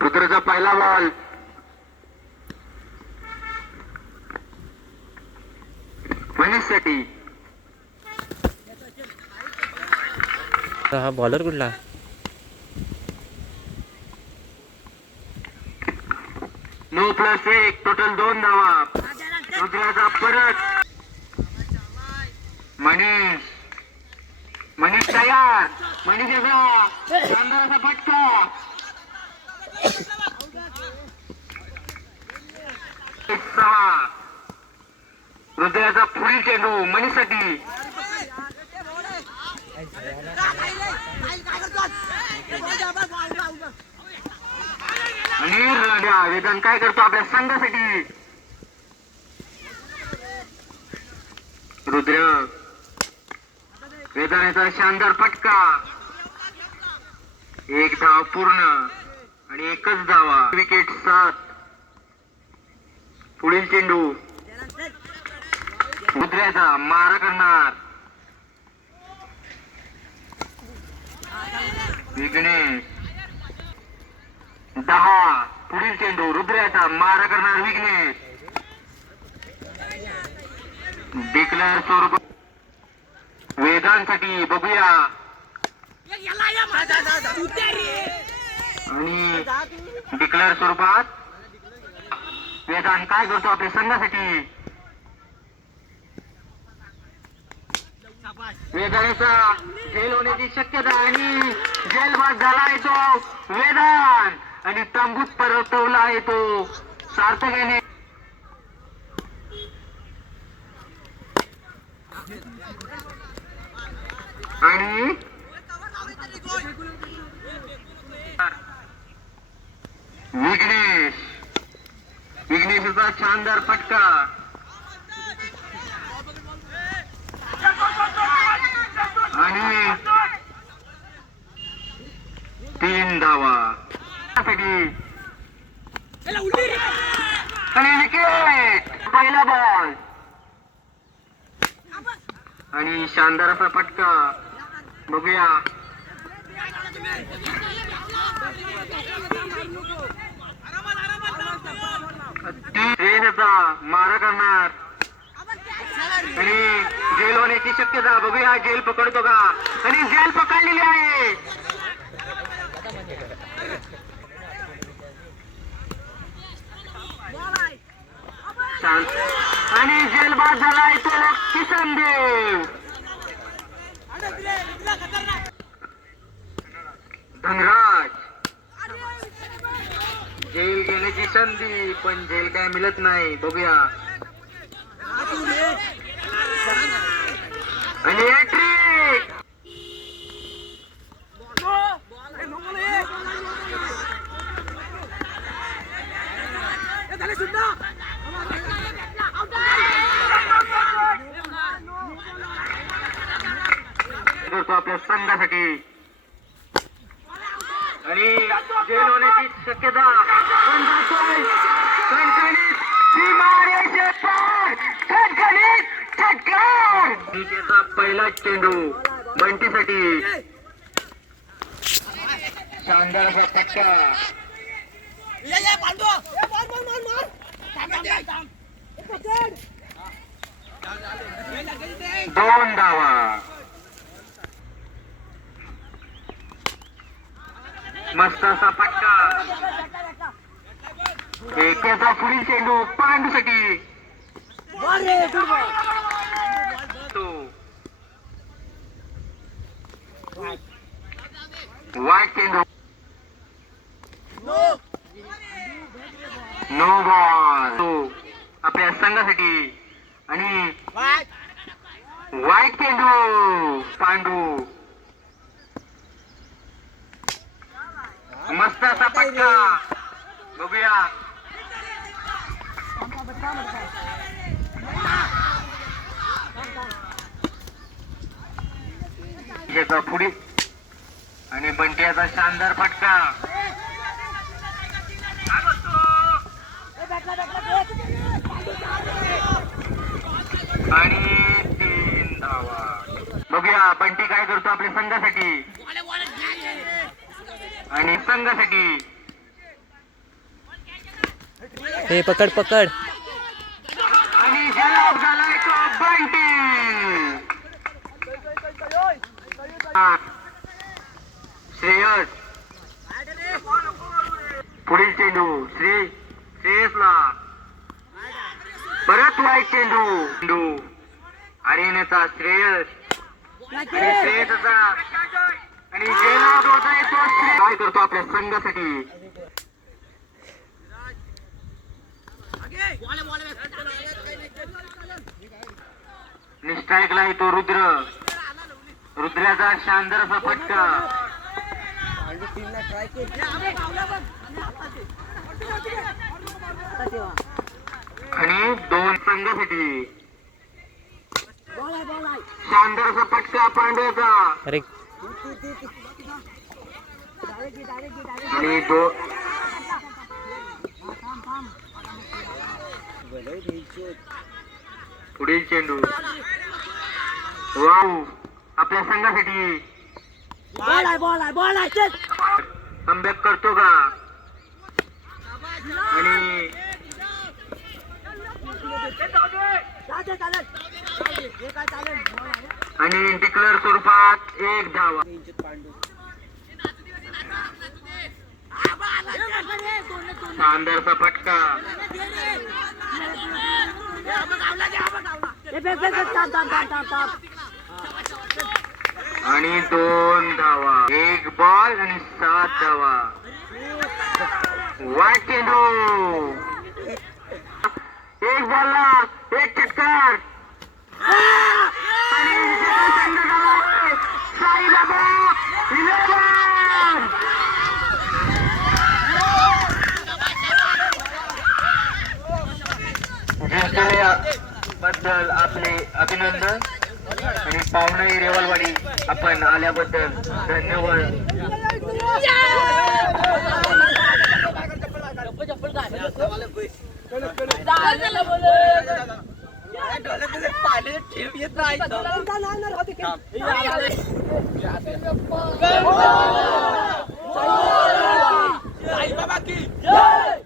रुद्रचा पहिला बॉल मनीषसाठी. हा बॉलर कुठला? नऊ प्लस एक टोटल दोन धावा. रुद्राचा परत. मनीष. मनीष तयार मनीष याचा फटका. सहा. रुद्राचा पुढील चेंडू मनीषसाठी आणि काय करतो आपल्या संघासाठी? रुद्र वेदनेचा शानदार फटका. एक धाव पूर्ण आणि एकच धावा. विकेट सात. पुढील चेंडू. मुद्र्याचा मारा करणार. विघ्नेश. दहा. पुढील चेंडू. रुद्र्याचा मारा करणार विघ्नेश. डिक्लेअर स्वरूप वेदांसाठी बघूया. आणि डिक्लेअर स्वरूपात वेदांत काय करतो आपल्या संघासाठी? वेदांचा जेल होण्याची शक्यता आणि जेल बाद झाला आहे तो. वेदांत. आणि तंबूत परतवला आहे तो. सार्थक याने आणि विघ्नेश. विघ्नेशचा शानदार फटका आणि तीन धावा साठी आणि विकेट पहिला बॉल आणि शानदार असा फटका. बघूया. मारा करणार. आणि जेल होण्याची शक्यता बघूया जेल पकडतो का? आणि जेल पकडलेली आहे. शांत. आणि जेलबाद झालाय तो किसन देव धनराज जेल गेल्याची संधी पण जेल काय मिळत नाही बघूया. आणि हॅट्रिक! करतो आपल्या संघासाठी. आणि जेल होण्याची शक्यता पहिला चेंडू बंटीसाठी. शानदार असा फटका दोन धावा. मस्त असा फटका एकेचा पुढील चेंडू पांडूसाठी. तो. वाईट चेंडू. No ball. तो. आपल्या संघासाठी आणि वाईट चेंडू पांडू मस्त असा पटका बघूया. पुढे. आणि बंटियाचा शानदार फटका. आणि तीन धावा. बघूया बंटी काय करतो आपल्या संघासाठी? आणि संघासाठी. हे पकड पकड. आणि ज्याला झालाय तो बंटी. श्रेयस. पुढील चेंडू श्री श्रेयसला. परत वाईट चेंडू. चेंडू. अरेनेचा श्रेयस. आणि श्रेयसचा आणि काय करतो आपल्या संघासाठी? आणि येतो रुद्र. रुद्राचा शानदार असा फटका. आणि दोन संघासाठी. शानदार असा फटका पांड्याचा. आणि दो पुढील चेंडू. वाव आपल्या संघासाठी. कमबॅक करतो का? आणि आणि डिक्लेअर स्वरूपात एक धावा. शानदारचा फटका. आणि दोन धावा. एक बॉल आणि सात धावा. वाईट चेंडू एक बॉलला बद्दल आपले अभिनंदन आणि पाहुणे रेवलवाडी आपण आल्याबद्दल धन्यवाद. साईबाबा की. जय